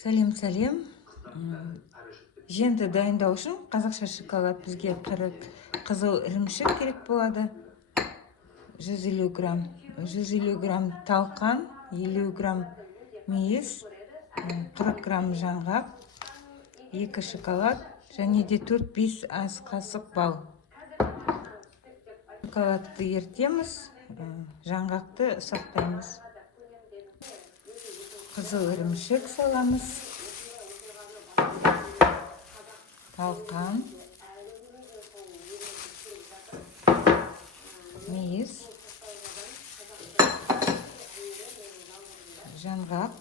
Сәлем. Жемді дайындау үшін қазақша шоколад бізге қызыл ірімшік керек болады. 150 грамм талқан, 50 грамм мейіз, 40 грамм жаңғақ, 2 шоколад және де 4-5 ас қасық бал. Шоколадты ертеміз, жаңғақты сақтаймыз. Қызыл ірімшік саламыз. Талқан, мейіз, жаңғақ,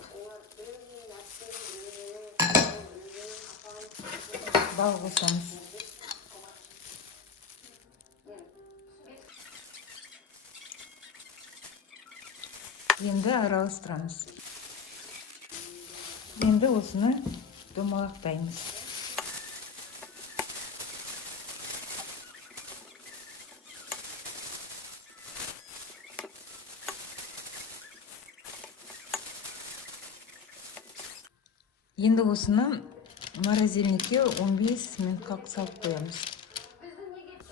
бал қосамыз. Енді араластырамыз. Енді осыны домалақтаймыз. Енді осыны морозильникке 15 минутқа салып қоямыз.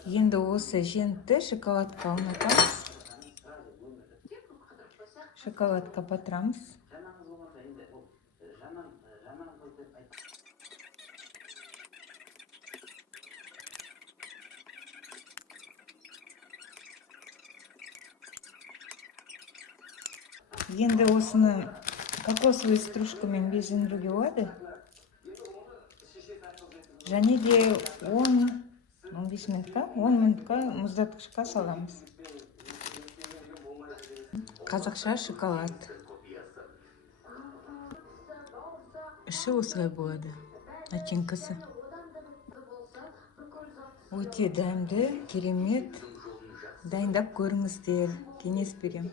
Енді осы жентті шоколадқа ұнатамыз. Шоколадқа батырамыз. Енді осыны кокосовый стружкамен безендіруге болады. Және де 10-15 минутқа, 10 минутқа мұздатқышқа саламыз. Қазақша шоколад. Іші осылай болады. Начинкасы. Өте дәмді, керемет. Дайындап көріңіздер. Кеңес берем.